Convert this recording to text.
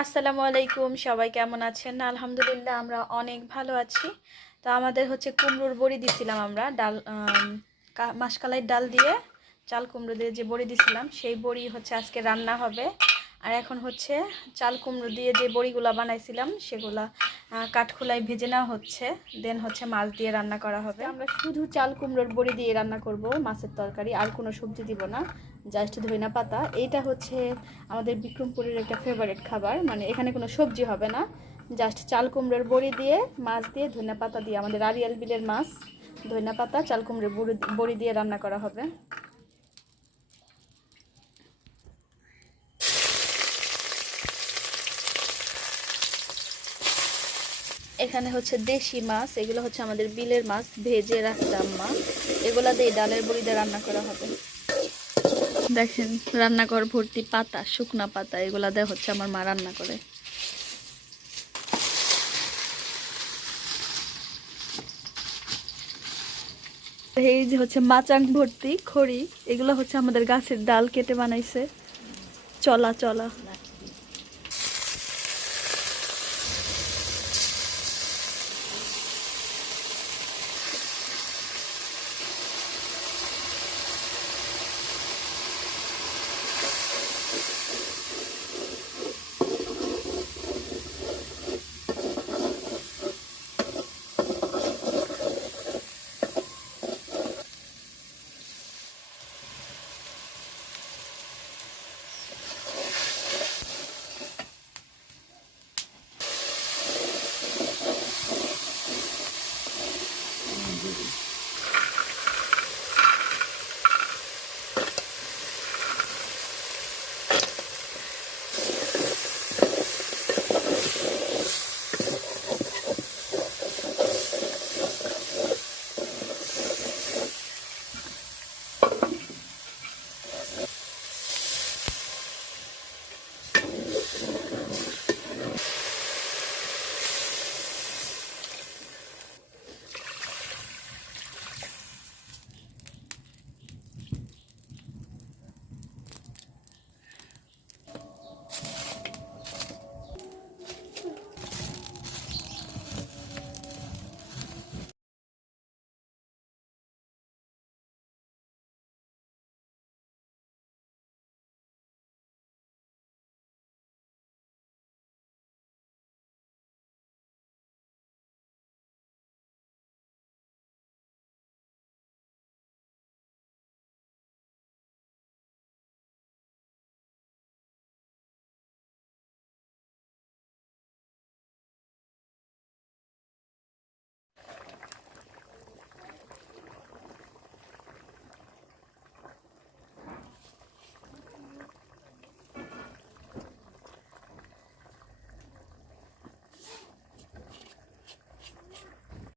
আসসালামু আলাইকুম, সবাই কেমন আছেন? আলহামদুলিল্লাহ আমরা অনেক ভালো আছি। তো আমাদের হচ্ছে কুমড়োর বড়ি দিছিলাম আমরা, ডাল মাসকালাই ডাল দিয়ে, চাল কুমড়ো দিয়ে যে বড়ি দিছিলাম, সেই বড়ি হচ্ছে আজকে রান্না হবে। আর এখন হচ্ছে চাল কুমড়ো দিয়ে যে বড়িগুলা বানাইছিলাম, সেগুলা কাঠখোলায় ভেজে নেওয়া হচ্ছে। দেন হচ্ছে মাছ দিয়ে রান্না করা হবে। আমরা শুধু চাল কুমড়োর বড়ি দিয়ে রান্না করব, মাছের তরকারি, আর কোনো সবজি দিব না। জাস্ট ধইনা পাতা। এইটা হচ্ছে আমাদের বিক্রমপুরের একটা ফেভারিট খাবার। মানে এখানে কোনো সবজি হবে না। জাস্ট চাল কুমড়োর বড়ি দিয়ে, মাছ দিয়ে ধনিয়া পাতা দিয়ে, আমাদের আরিয়াল বিলের মাছ ধনিয়া পাতা, চাল কুমড়োর বড়ি দিয়ে রান্না করা হবে। এখানে হচ্ছে দেশি মাছ, এগুলো হচ্ছে আমাদের বিলের মাছ, ভেজে রাখতাম মা। এগুলা দিয়ে ডালের বড়ি দিয়ে রান্না করা হবে। দেখেন রান্নাঘর ভর্তি পাতা, শুকনা পাতা, এগুলা দিয়ে হচ্ছে আমার মা রান্না করে। এই যে হচ্ছে মাচাং ভর্তি খড়ি, এগুলো হচ্ছে আমাদের গাছের ডাল কেটে বানাইছে। চলা চলা।